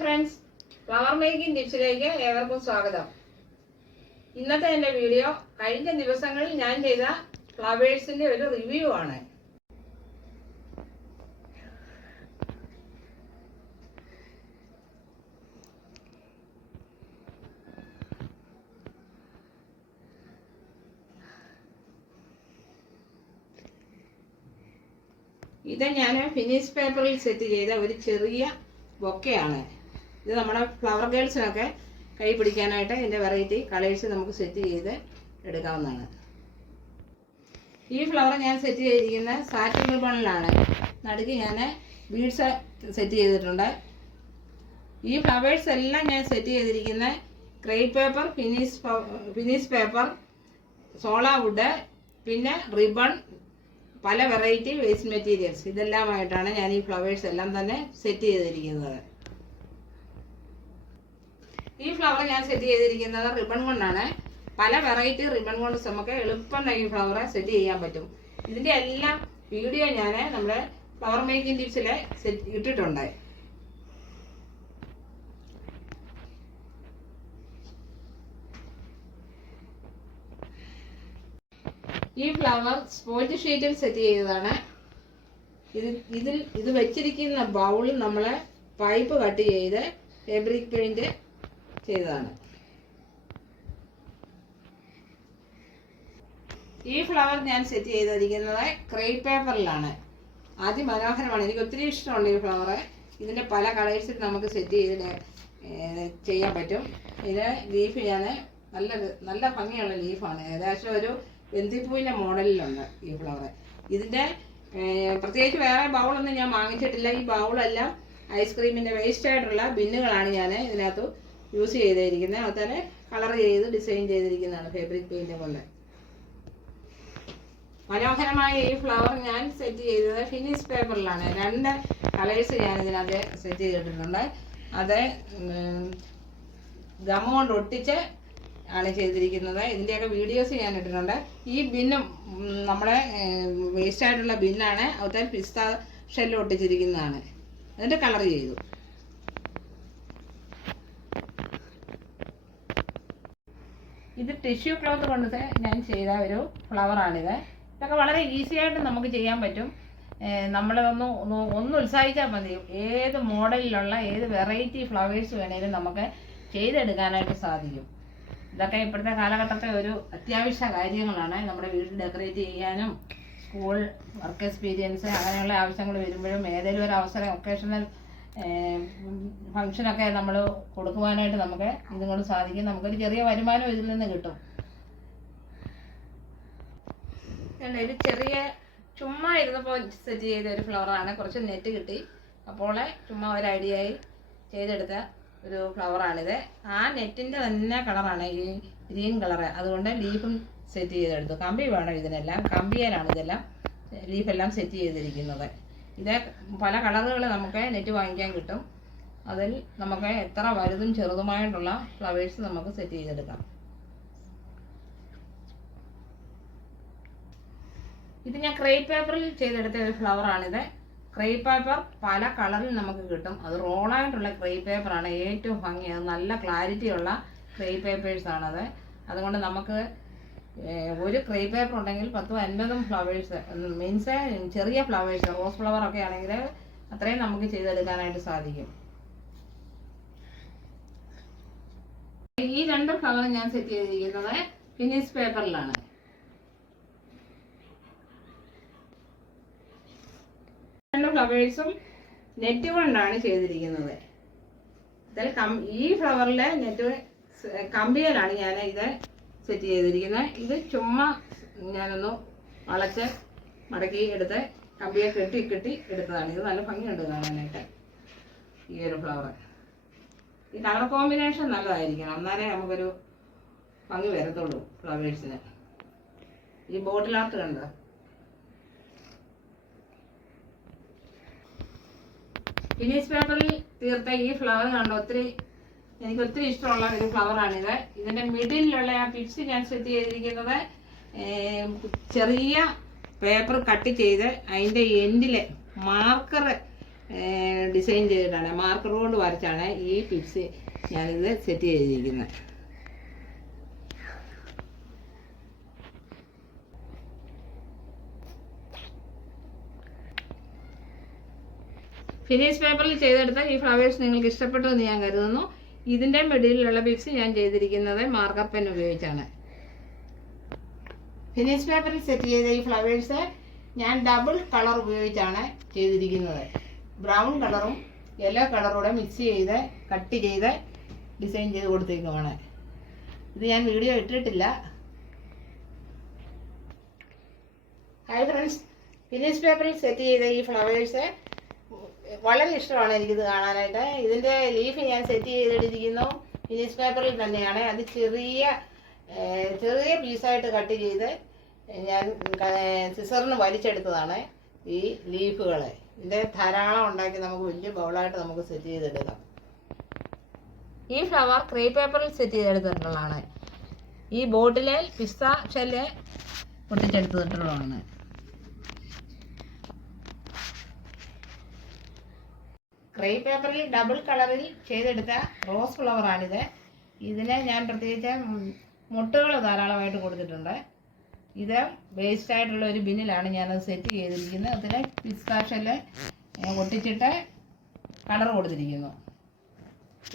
Friends, flower making ടിപ്സിലേക്ക് ഏവർക്കും സ്വാഗതം. ഇന്നത്തെ എൻ്റെ വീഡിയോ കഴിഞ്ഞ ദിവസങ്ങളിൽ ഞാൻ ചെയ്ത ഫ്ലവേഴ്സിന്റെ ഒരു റിവ്യൂ ആണ്. ഇത് ഞാൻ ഫിനിഷ് പേപ്പറിൽ സെറ്റ് ചെയ്ത ഒരു ചെറിയ ബൊക്കെയാണ്. ഇത് നമ്മുടെ ഫ്ലവർ ഗേൾസിനൊക്കെ കൈ പിടിക്കാനായിട്ട് ഇതിൻ്റെ വെറൈറ്റി കളേഴ്സ് നമുക്ക് സെറ്റ് ചെയ്ത് എടുക്കാവുന്നതാണ്. ഈ ഫ്ലവർ ഞാൻ സെറ്റ് ചെയ്തിരിക്കുന്ന സാറ്റിൻ റിബണിലാണ്. നടുക്ക് ഞാൻ ബീഡ്സ് സെറ്റ് ചെയ്തിട്ടുണ്ട്. ഈ ഫ്ലവേഴ്സ് എല്ലാം ഞാൻ സെറ്റ് ചെയ്തിരിക്കുന്ന crepe paper, finish paper, sola wood, പിന്നെ റിബൺ, പല വെറൈറ്റി വേസ്റ്റ് മെറ്റീരിയൽസ്, ഇതെല്ലാമായിട്ടാണ് ഞാൻ ഈ ഫ്ലവേഴ്സ് എല്ലാം തന്നെ സെറ്റ് ചെയ്തിരിക്കുന്നത്. ഈ ഫ്ലവർ ഞാൻ സെറ്റ് ചെയ്തിരിക്കുന്നത് റിബൺ കൊണ്ടാണ്. പല വെറൈറ്റി റിബൺ കൊണ്ട് നമുക്ക് എളുപ്പം ഈ ഫ്ലവർ സെറ്റ് ചെയ്യാൻ പറ്റും. ഇതിൻ്റെ എല്ലാം വീഡിയോ ഞാൻ നമ്മുടെ ഫ്ലവർ മേക്കിംഗ് ടിപ്സിൽ ഇട്ടിട്ടുണ്ട്. ഈ ഫ്ലവർ സ്പോഞ്ച് ഷീറ്റിൽ സെറ്റ് ചെയ്തതാണ്. ഇത് വെച്ചിരിക്കുന്ന ബൗൾ നമ്മൾ പൈപ്പ് കട്ട് ചെയ്ത് ഫാബ്രിക് പെയിന്റ് ചെയ്തതാണ്. ഈ ഫ്ലവർ ഞാൻ സെറ്റ് ചെയ്തിരിക്കുന്നത് ക്രേപ്പ് പേപ്പറിലാണ്. അതിമനോഹരമാണ്. എനിക്ക് ഒത്തിരി ഇഷ്ടമുണ്ട് ഈ ഫ്ലവർ. ഇതിൻ്റെ പല കളേഴ്സിൽ നമുക്ക് സെറ്റ് ചെയ്ത് ചെയ്യാൻ പറ്റും. ഇത് ലീഫ് ഞാൻ നല്ല ഭംഗിയുള്ള ലീഫാണ്. ഏകദേശം ഒരു ബന്ദിപ്പൂവിൻ്റെ മോഡലിലുണ്ട് ഈ ഫ്ലവർ. ഇതിൻ്റെ പ്രത്യേകിച്ച് വേറെ ബൗളൊന്നും ഞാൻ വാങ്ങിച്ചിട്ടില്ല. ഈ ബൗളെല്ലാം ഐസ്ക്രീമിൻ്റെ വേസ്റ്റ് ആയിട്ടുള്ള ബിന്നുകളാണ് ഞാൻ ഇതിനകത്ത് യൂസ് ചെയ്തിരിക്കുന്നത്. അത് തന്നെ കളർ ചെയ്ത് ഡിസൈൻ ചെയ്തിരിക്കുന്നതാണ് ഫാബ്രിക് പെയിന്റ് കൊണ്ട്. മനോഹരമായ ഈ ഫ്ലവർ ഞാൻ സെറ്റ് ചെയ്തത് ഫിനിഷ് പേപ്പറിലാണ്. 2 കളേഴ്സ് ഞാൻ ഇതിനകത്ത് സെറ്റ് ചെയ്തിട്ടുണ്ട്. അത് ഗം കൊണ്ട് ഒട്ടിച്ച് ആണ് ചെയ്തിരിക്കുന്നത്. ഇതിൻ്റെയൊക്കെ വീഡിയോസ് ഞാൻ ഇട്ടിട്ടുണ്ട്. ഈ ബിന്നും നമ്മുടെ വേസ്റ്റ് ആയിട്ടുള്ള ബിന്നാണ്. അതുപോലെ പിസ്ത ഷെല്ല് ഒട്ടിച്ചിരിക്കുന്നതാണ്. അതിൻ്റെ കളർ ചെയ്തു. ഇത് ടിഷ്യൂ ക്ലോത്ത് കൊണ്ട് ഞാൻ ചെയ്ത ഒരു ഫ്ലവറാണിത്. ഇതൊക്കെ വളരെ ഈസി ആയിട്ട് നമുക്ക് ചെയ്യാൻ പറ്റും. ഒന്ന് ഉത്സാഹിച്ചാൽ മതി. ഏത് മോഡലിലുള്ള ഏത് വെറൈറ്റി ഫ്ലവേഴ്സ് വേണേലും നമുക്ക് ചെയ്തെടുക്കാനായിട്ട് സാധിക്കും. ഇതൊക്കെ ഇപ്പോഴത്തെ കാലഘട്ടത്തെ ഒരു അത്യാവശ്യ കാര്യങ്ങളാണ്. നമ്മുടെ വീട് ഡെക്കറേറ്റ് ചെയ്യാനും സ്കൂൾ വർക്ക് എക്സ്പീരിയൻസ് അങ്ങനെയുള്ള ആവശ്യങ്ങൾ വരുമ്പോഴും ഏതെങ്കിലും ഒരു അവസരം ഒക്കേഷണൽ ഫംഗ്ഷനൊക്കെ നമ്മൾ കൊടുക്കുവാനായിട്ട് നമുക്ക് ഇതും കൊണ്ട് സാധിക്കും. നമുക്കൊരു ചെറിയ വരുമാനം ഇതിൽ നിന്ന് കിട്ടും. ഇത് ചെറിയ ചുമ്മാ ഇരുന്നപ്പോൾ സെറ്റ് ചെയ്ത ഒരു ഫ്ലവറാണ്. കുറച്ച് നെറ്റ് കിട്ടി, അപ്പോൾ ചുമ്മാ ഒരു ഐഡിയയായി ചെയ്തെടുത്ത ഒരു ഫ്ലവറാണിത്. ആ നെറ്റിൻ്റെ തന്നെ കളറാണ് ഈ ഗ്രീൻ കളറ്. അതുകൊണ്ട് ലീഫും സെറ്റ് ചെയ്തെടുത്തു. കമ്പി വേണം ഇതിനെല്ലാം. കമ്പിയാലാണ് ഇതെല്ലാം ലീഫെല്ലാം സെറ്റ് ചെയ്തിരിക്കുന്നത്. ഇത് പല കളറുകൾ നമുക്ക് നെറ്റ് വാങ്ങിക്കാൻ കിട്ടും. അതിൽ നമുക്ക് എത്ര വലുതും ചെറുതുമായിട്ടുള്ള ഫ്ലവേഴ്സ് നമുക്ക് സെറ്റ് ചെയ്തെടുക്കാം. ഇത് ഞാൻ ക്രേപ്പ് പേപ്പറിൽ ചെയ്തെടുത്ത ഒരു ഫ്ലവറാണിത്. ക്രേപ്പ് പേപ്പർ പല കളറിൽ നമുക്ക് കിട്ടും. അത് റോളായിട്ടുള്ള ക്രേപ്പ് പേപ്പറാണ് ഏറ്റവും ഭംഗി. അത് നല്ല ക്ലാരിറ്റിയുള്ള ക്രേപ്പ് പേപ്പേഴ്സാണത്. അതുകൊണ്ട് നമുക്ക് ഒരു ക്രേപ്പ് പേപ്പർ ഉണ്ടെങ്കിൽ 10-50 ഫ്ലവേഴ്സ്, മീൻസ് ചെറിയ ഫ്ലവേഴ്സ്, റോസ് ഫ്ലവർ ഒക്കെ ആണെങ്കിൽ അത്രയും നമുക്ക് ചെയ്തെടുക്കാനായിട്ട് സാധിക്കും. ഈ 2 ഫ്ലവർ ഞാൻ സെറ്റ് ചെയ്തിരിക്കുന്നത് ഫിനിഷ് പേപ്പറിലാണ്. ഫ്ലവേഴ്സും നെറ്റ് കൊണ്ടാണ് ചെയ്തിരിക്കുന്നത്. ഈ ഫ്ലവറിലെ നെറ്റ് കമ്പിയിലാണ് ഞാൻ ഇത് സെറ്റ് ചെയ്തിരിക്കുന്നത്. ഇത് ചുമ്മാ ഞാനൊന്ന് വളച്ച് മടക്കി എടുത്ത് കമ്പിയെ കെട്ടി എടുത്തതാണ്. ഇത് നല്ല ഭംഗിയുണ്ട് കാണാനായിട്ട്. ഈ ഒരു ഫ്ലവർ ഈ കളർ കോമ്പിനേഷൻ നല്ലതായിരിക്കണം, എന്നാലേ നമുക്കൊരു ഭംഗി വരത്തുള്ളൂ ഫ്ലവേഴ്സിന്. ഈ ബോട്ടിൽ ആർട്ട് കണ്ടോ? ഫിനിഷ് പേപ്പറിൽ തീർത്ത ഈ ഫ്ലവർ കണ്ടോ? എനിക്ക് ഒത്തിരി ഇഷ്ടമുള്ള ഒരു ഫ്ലവറാണിത്. ഇതിൻ്റെ മിഡിലുള്ള ആ പിക്സ് ഞാൻ സെറ്റ് ചെയ്തിരിക്കുന്നത് ചെറിയ പേപ്പർ കട്ട് ചെയ്ത് അതിൻ്റെ എൻഡിൽ മാർക്കർ ഡിസൈൻ ചെയ്തിട്ടാണ്, മാർക്കർ കൊണ്ട് വരച്ചാണ് ഈ പിപ്സ് ഞാനിത് സെറ്റ് ചെയ്തിരിക്കുന്നത്. ഫിനിഷ് പേപ്പറിൽ ചെയ്തെടുത്ത ഈ ഫ്ലവേഴ്സ് നിങ്ങൾക്ക് ഇഷ്ടപ്പെട്ടു എന്ന് ഞാൻ കരുതുന്നു. ഇതിൻ്റെ മിഡിലുള്ള പിപ്സ് ഞാൻ ചെയ്തിരിക്കുന്നത് മാർക്കർ പെൻ ഉപയോഗിച്ചാണ്. ഫിനിഷ് പേപ്പറിൽ സെറ്റ് ചെയ്ത ഈ ഫ്ലവേഴ്സ് ഞാൻ ഡബിൾ കളർ ഉപയോഗിച്ചാണ് ചെയ്തിരിക്കുന്നത്. ബ്രൗൺ കളറും യെല്ലോ കളറൂടെ മിക്സ് ചെയ്ത് കട്ട് ചെയ്ത് ഡിസൈൻ ചെയ്ത് കൊടുത്തേക്കുമാണ്. ഇത് ഞാൻ വീഡിയോ ഇട്ടിട്ടില്ല. ഹായ് ഫ്രണ്ട്സ്, ഫിനിഷ് പേപ്പറിൽ സെറ്റ് ചെയ്ത ഈ ഫ്ലവേഴ്സ് വളരെ ഇഷ്ടമാണ് എനിക്കിത് കാണാനായിട്ട്. ഇതിൻ്റെ ലീഫ് ഞാൻ സെറ്റ് ചെയ്തെടുത്തിരിക്കുന്നു ഫിനിഷ് പേപ്പറിൽ തന്നെയാണ്. അത് ചെറിയ ചെറിയ പീസായിട്ട് കട്ട് ചെയ്ത് ഞാൻ സിസറിന് വലിച്ചെടുത്തതാണ് ഈ ലീഫുകൾ. ഇതിൻ്റെ ധാരാളം ഉണ്ടാക്കി നമുക്ക് വലിയ ബൗളായിട്ട് നമുക്ക് സെറ്റ് ചെയ്തെടുക്കാം. ഈ ഫ്ലവർ ക്രേപ്പ് പേപ്പറിൽ സെറ്റ് ചെയ്തെടുത്തിട്ടുള്ളതാണ്. ഈ ബോട്ടിലെ പിസ്ത ഷെല്ല് പൊട്ടിച്ചെടുത്തിട്ടുള്ളതാണ്. ക്രേപ്പ് പേപ്പറിൽ ഡബിൾ കളറിൽ ചെയ്തെടുത്ത റോസ് ഫ്ലവറാണിത്. ഇതിന് ഞാൻ പ്രത്യേകിച്ച് മുട്ടുകൾ ധാരാളമായിട്ട് കൊടുത്തിട്ടുണ്ട്. ഇത് വേസ്റ്റ് ആയിട്ടുള്ള ഒരു ബിന്നിലാണ് ഞാനത് സെറ്റ് ചെയ്തിരിക്കുന്നത്. അതിൽ പിസ്താഷെല്ല് ഒട്ടിച്ചിട്ട് കളർ കൊടുത്തിരിക്കുന്നു.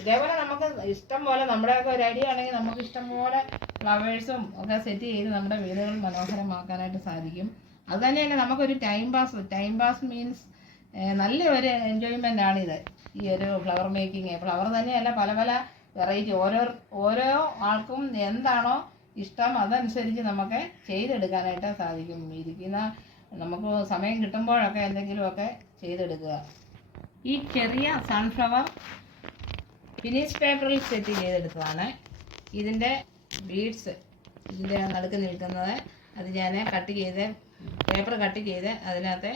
ഇതേപോലെ നമുക്ക് ഇഷ്ടം പോലെ, നമ്മുടെയൊക്കെ ഒരു ഐഡിയ ആണെങ്കിൽ നമുക്ക് ഇഷ്ടം പോലെ ഫ്ലവേഴ്സും ഒക്കെ സെറ്റ് ചെയ്ത് നമ്മുടെ വീടുകൾ മനോഹരമാക്കാനായിട്ട് സാധിക്കും. അത് തന്നെയല്ല നമുക്കൊരു ടൈം പാസ് മീൻസ് നല്ലൊരു എൻജോയ്മെൻ്റ് ആണിത്, ഈ ഒരു ഫ്ലവർ മേക്കിങ്. ഫ്ലവർ തന്നെയല്ല, പല പല വെറൈറ്റി ഓരോ ആൾക്കും എന്താണോ ഇഷ്ടം അതനുസരിച്ച് നമുക്ക് ചെയ്തെടുക്കാനായിട്ട് സാധിക്കും. നമുക്ക് സമയം കിട്ടുമ്പോഴൊക്കെ എന്തെങ്കിലുമൊക്കെ ചെയ്തെടുക്കുക. ഈ ചെറിയ സൺഫ്ലവർ ഫിനിഷ് പേപ്പറിൽ സെറ്റ് ചെയ്തെടുത്തതാണ്. ഇതിൻ്റെ ബീഡ്സ് ഇതിൻ്റെ നടുക്ക് നിൽക്കുന്നത് അത് ഞാൻ പേപ്പർ കട്ട് ചെയ്ത് അതിനകത്ത്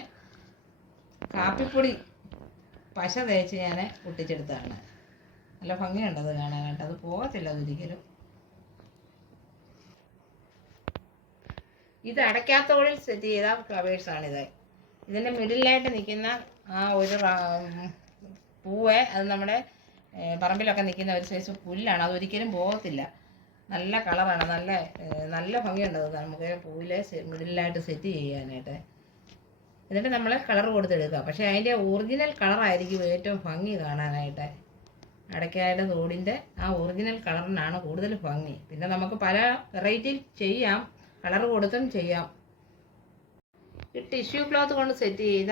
കാപ്പിപ്പൊടി പശ തേച്ച് ഞാൻ ഒട്ടിച്ചെടുത്തതാണ്. നല്ല ഭംഗിയുണ്ടത് കാണാനായിട്ട്, അത് പോകത്തില്ല അതൊരിക്കലും. ഇത് അടയ്ക്കാത്തോളിൽ സെറ്റ് ചെയ്ത ഫ്ലവേഴ്സാണിത്. ഇതിൻ്റെ മിഡിലായിട്ട് നിൽക്കുന്ന ആ ഒരു പൂവ്, അത് നമ്മുടെ പറമ്പിലൊക്കെ നിൽക്കുന്ന ഒരു സൈസ് പുല്ലാണ്. അതൊരിക്കലും പോകത്തില്ല. നല്ല കളറാണ്, നല്ല ഭംഗിയുണ്ട് അത് നമുക്ക് പൂവിലെ മിഡിലായിട്ട് സെറ്റ് ചെയ്യാനായിട്ട്. എന്നിട്ട് നമ്മൾ കളർ കൊടുത്തെടുക്കുക. പക്ഷേ അതിൻ്റെ ഒറിജിനൽ കളറായിരിക്കും ഏറ്റവും ഭംഗി കാണാനായിട്ട്. അടയ്ക്കായുടെ തോടിൻ്റെ ആ ഒറിജിനൽ കളറിനാണ് കൂടുതൽ ഭംഗി. പിന്നെ നമുക്ക് പല വെറൈറ്റി ചെയ്യാം, കളർ കൊടുത്തും ചെയ്യാം. ഈ ടിഷ്യൂ ക്ലോത്ത് കൊണ്ട് സെറ്റ് ചെയ്ത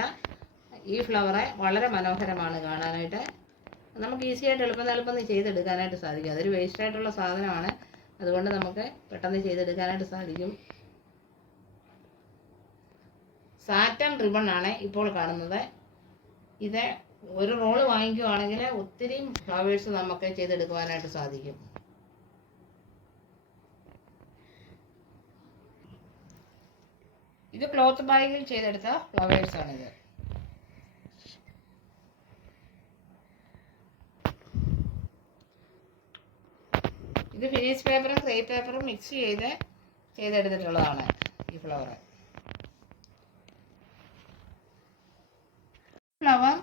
ഈ ഫ്ലവറെ വളരെ മനോഹരമാണ് കാണാനായിട്ട്. നമുക്ക് ഈസിയായിട്ട് എളുപ്പം ചെയ്തെടുക്കാനായിട്ട് സാധിക്കും. അതൊരു വേസ്റ്റായിട്ടുള്ള സാധനമാണ്, അതുകൊണ്ട് നമുക്ക് പെട്ടെന്ന് ചെയ്തെടുക്കാനായിട്ട് സാധിക്കും. സാറ്റൻ റിബണാണ് ഇപ്പോൾ കാണുന്നത്. ഇത് ഒരു റോള് വാങ്ങിക്കുവാണെങ്കിൽ ഒത്തിരി ഫ്ലവേഴ്സ് നമുക്ക് ചെയ്തെടുക്കുവാനായിട്ട് സാധിക്കും. ഇത് ക്ലോത്ത് ബാഗിൽ ചെയ്തെടുത്ത ഫ്ലവേഴ്സാണിത്. ഇത് ഫിനിഷ് പേപ്പറും ക്രേപ്പ് പേപ്പറും മിക്സ് ചെയ്തെടുത്തിട്ടുള്ളതാണ് ഈ ഫ്ലവർ. ഫ്ലവർ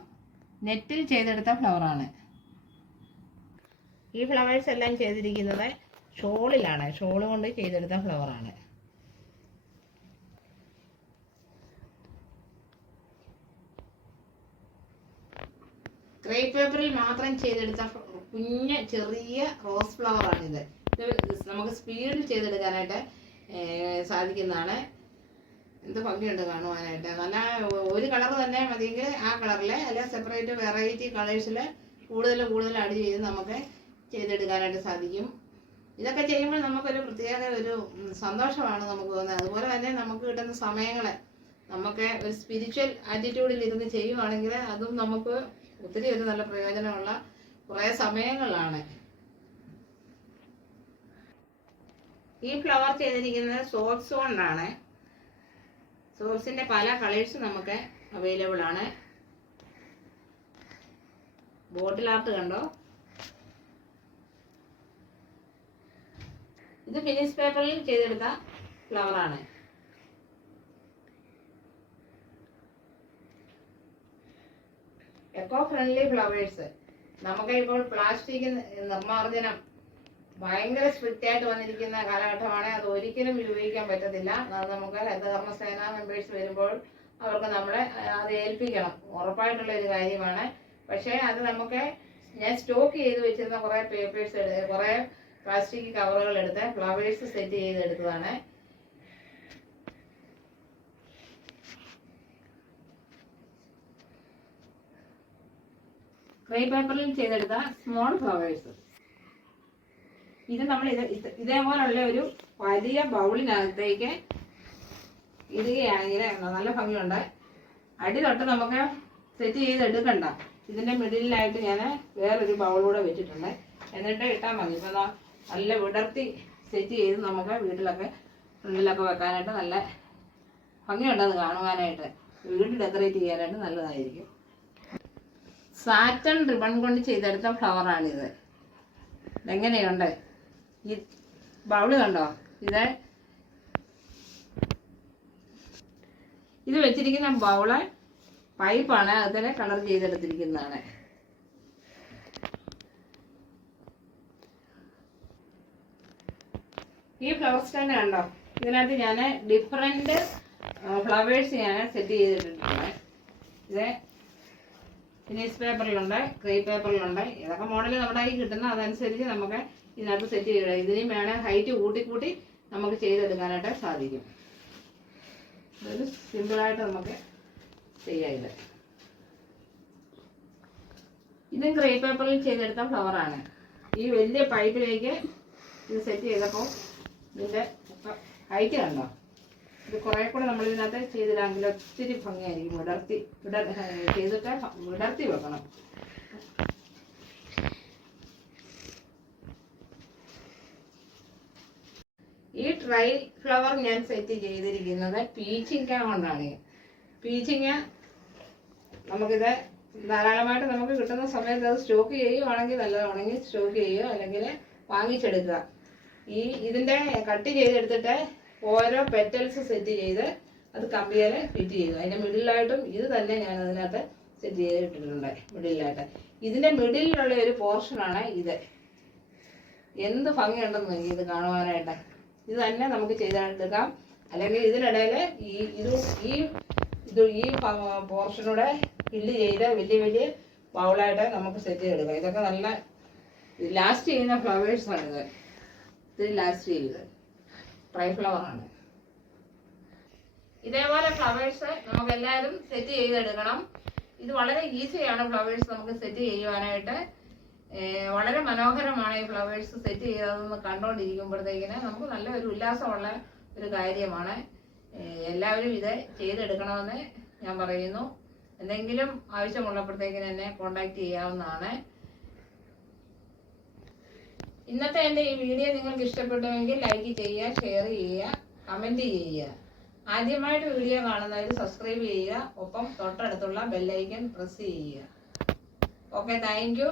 നെറ്റിൽ ചെയ്തെടുത്ത ഫ്ലവറാണ്. ഈ ഫ്ലവേഴ്സ് എല്ലാം ചെയ്തിരിക്കുന്നത് ഷോളിലാണ്, ഷോള് കൊണ്ട് ചെയ്തെടുത്ത ഫ്ലവറാണ്. ക്രേപ്പ് പേപ്പറിൽ മാത്രം ചെയ്തെടുത്ത കുഞ്ഞ് ചെറിയ റോസ് ഫ്ലവറാണിത്. ഇത് നമുക്ക് സ്പീഡിൽ ചെയ്തെടുക്കാനായിട്ട് സാധിക്കുന്നതാണ്. എന്ത് ഭംഗിയുണ്ട് കാണുവാനായിട്ട്. നല്ല ഒരു കളർ തന്നെ മതിയെങ്കിൽ ആ കളറിൽ അല്ലെങ്കിൽ സെപ്പറേറ്റ് വെറൈറ്റി കളേഴ്സിൽ കൂടുതൽ ആഡ് ചെയ്ത് നമുക്ക് ചെയ്തെടുക്കാനായിട്ട് സാധിക്കും. ഇതൊക്കെ ചെയ്യുമ്പോൾ നമുക്കൊരു പ്രത്യേക ഒരു സന്തോഷമാണ് നമുക്ക് തോന്നുന്നത്. അതുപോലെ തന്നെ നമുക്ക് കിട്ടുന്ന സമയങ്ങളെ നമുക്ക് ഒരു സ്പിരിച്വൽ ആറ്റിറ്റ്യൂഡിൽ ഇരുന്ന് ചെയ്യുവാണെങ്കിൽ അതും നമുക്ക് ഒത്തിരി ഒരു നല്ല പ്രയോജനമുള്ള കുറേ സമയങ്ങളാണ്. ഈ ഫ്ലവർ ചെയ്തിരിക്കുന്നത് സോക്സ് കൊണ്ടാണ്. സോക്സിന്റെ പല കളേഴ്സ് നമുക്ക് അവൈലബിൾ ആണ്. ബോട്ടിൽ ആർട്ട് കണ്ടോ? ഇത് ഫിനിഷ് പേപ്പറിൽ ചെയ്തെടുത്ത ഫ്ലവറാണ്. Eco friendly flowers. നമുക്ക് ഇപ്പോൾ പ്ലാസ്റ്റിക് നിർമ്മാർജ്ജനം ഭയങ്കര സ്ട്രിക്റ്റ് ആയിട്ട് വന്നിരിക്കുന്ന കാലഘട്ടമാണ്. അത് ഒരിക്കലും ഉപയോഗിക്കാൻ പറ്റത്തില്ല. അത് നമുക്ക് ഹരിതകർമ്മസേന മെമ്പേഴ്സ് വരുമ്പോൾ അവർക്ക് നമ്മളെ അത് ഏൽപ്പിക്കണം, ഉറപ്പായിട്ടുള്ള ഒരു കാര്യമാണ്. പക്ഷേ അത് നമുക്ക് ഞാൻ സ്റ്റോക്ക് ചെയ്ത് വെച്ചിരുന്ന കുറേ പേപ്പേഴ്സ് കുറേ പ്ലാസ്റ്റിക് കവറുകൾ എടുത്ത് ഫ്ലവേഴ്സ് സെറ്റ് ചെയ്തെടുത്തതാണ്. ക്രേ പേപ്പറിൽ ചെയ്തെടുത്ത സ്മോൾ ഫ്ലവേഴ്സ്. ഇത് നമ്മൾ ഇതേപോലുള്ള ഒരു വലിയ ബൗളിനകത്തേക്ക് ഇടുകയാണെങ്കിൽ നല്ല ഭംഗിയുണ്ട്. അടി തൊട്ട് നമുക്ക് സെറ്റ് ചെയ്തെടുക്കണ്ട. ഇതിൻ്റെ മിഡിലായിട്ട് ഞാൻ വേറൊരു ബൗളൂടെ വെച്ചിട്ടുണ്ട്. എന്നിട്ട് ഇട്ടാൽ മതി. ഇപ്പം നല്ല വിടർത്തി സെറ്റ് ചെയ്ത് നമുക്ക് വീട്ടിലൊക്കെ ഫ്രണ്ടിലൊക്കെ വെക്കാനായിട്ട് നല്ല ഭംഗിയുണ്ടത് കാണുവാനായിട്ട്. വീട് ഡെക്കറേറ്റ് ചെയ്യാനായിട്ട് നല്ലതായിരിക്കും. സാറ്റൺ റിബൺ കൊണ്ട് ചെയ്തെടുത്ത ഫ്ലവറാണിത്. ഇതെങ്ങനെയുണ്ട്? ഈ ബൗള് കണ്ടോ? ഇത് വെച്ചിരിക്കുന്ന ബൗള് പൈപ്പാണ്. അതിനെ കളർ ചെയ്തെടുത്തിരിക്കുന്നതാണ്. ഈ ഫ്ലവർ സ്റ്റാൻഡ് കണ്ടോ? ഇതിനകത്ത് ഞാൻ ഡിഫറെന്റ് ഫ്ലവേഴ്സ് ഞാൻ സെറ്റ് ചെയ്തിട്ടുണ്ട്. ഇത് ഫിനിഷ് പേപ്പറിലുണ്ട്, ക്രേ പേപ്പറിലുണ്ട്. ഏതൊക്കെ മോഡൽ നമ്മുടെ കയ്യിൽ കിട്ടുന്ന അതനുസരിച്ച് നമുക്ക് ഇതിനകത്ത് സെറ്റ് ചെയ്യണം. ഇതിനും വേണേൽ ഹൈറ്റ് കൂട്ടി നമുക്ക് ചെയ്തെടുക്കാനായിട്ട് സാധിക്കും. ഇതൊരു സിമ്പിളായിട്ട് നമുക്ക് ചെയ്യാം. ഇതും ക്രേ പേപ്പറിൽ ചെയ്തെടുത്ത ഫ്ലവറാണ്. ഈ വലിയ പൈപ്പിലേക്ക് ഇത് സെറ്റ് ചെയ്തപ്പോൾ ഇതിൻ്റെ ഹൈറ്റ് കണ്ടോ? ഇത് കുറേ കൂടെ നമ്മൾ ഇതിനകത്ത് ചെയ്തിടാമെങ്കിൽ ഒത്തിരി ഭംഗിയായിരിക്കും. ചെയ്തിട്ട് വിടർത്തി വെക്കണം. ഈ ട്രൈ ഫ്ലവർ ഞാൻ സെറ്റ് ചെയ്തിരിക്കുന്നത് പീച്ചിങ്ങ കൊണ്ടാണ്. പീച്ചിങ്ങ നമുക്കിത് ധാരാളമായിട്ട് നമുക്ക് കിട്ടുന്ന സമയത്ത് അത് സ്റ്റോക്ക് ചെയ്യുകയാണെങ്കിൽ നല്ലതാണെങ്കിൽ സ്റ്റോക്ക് ചെയ്യുക, അല്ലെങ്കിൽ വാങ്ങിച്ചെടുക്കുക. ഇതിൻ്റെ കട്ട് ചെയ്തെടുത്തിട്ട് ഓരോ പെറ്റൽസ് സെറ്റ് ചെയ്ത് അത് കമ്പിയിൽ ഫിറ്റ് ചെയ്യുക. അതിൻ്റെ മിഡിലായിട്ടും ഇത് തന്നെ ഞാൻ അതിനകത്ത് സെറ്റ് ചെയ്തിട്ടിട്ടുണ്ട്. മിഡിലായിട്ട് ഇതിൻ്റെ മിഡിലുള്ള ഒരു പോർഷനാണ് ഇത്. എന്ത് ഭംഗിയുണ്ടെന്ന് നോക്കി ഇത് കാണുവാനായിട്ട്. ഇത് തന്നെ നമുക്ക് ചെയ്തെടുക്കാം. അല്ലെങ്കിൽ ഇതിനിടയിൽ ഈ പോർഷനൂടെ ഫില്ല് ചെയ്ത് വലിയ ബൗളായിട്ട് നമുക്ക് സെറ്റ് ചെയ്തെടുക്കാം. ഇതൊക്കെ നല്ല ലാസ്റ്റ് ചെയ്യുന്ന ഫ്ലവേഴ്സാണിത്. ഇത് ലാസ്റ്റ് ചെയ്ത് ഡ്രൈ ഫ്ലവറാണ്. ഇതേപോലെ ഫ്ലവേഴ്സ് നമുക്ക് എല്ലാവരും സെറ്റ് ചെയ്തെടുക്കണം. ഇത് വളരെ ഈസിയാണ് ഫ്ലവേഴ്സ് നമുക്ക് സെറ്റ് ചെയ്യുവാനായിട്ട്. വളരെ മനോഹരമാണ് ഈ ഫ്ലവേഴ്സ് സെറ്റ് ചെയ്തതെന്ന് കണ്ടുകൊണ്ടിരിക്കുമ്പോഴത്തേക്കിന് നമുക്ക് നല്ല ഒരു ഉല്ലാസമുള്ള ഒരു കാര്യമാണ്. എല്ലാവരും ഇത് ചെയ്തെടുക്കണമെന്ന് ഞാൻ പറയുന്നു. എന്തെങ്കിലും ആവശ്യമുള്ളപ്പോഴത്തേക്കിന് എന്നെ കോണ്ടാക്ട് ചെയ്യാവുന്നതാണ്. ഇന്നത്തെ എൻ്റെ ഈ വീഡിയോ നിങ്ങൾക്ക് ഇഷ്ടപ്പെട്ടുവെങ്കിൽ ലൈക്ക് ചെയ്യുക, ഷെയർ ചെയ്യുക, കമൻറ്റ് ചെയ്യുക. ആദ്യമായിട്ട് വീഡിയോ കാണുന്നവർ സബ്സ്ക്രൈബ് ചെയ്യുക. ഒപ്പം തൊട്ടടുത്തുള്ള ബെല്ലൈക്കൺ പ്രസ് ചെയ്യുക. Okay, thank you.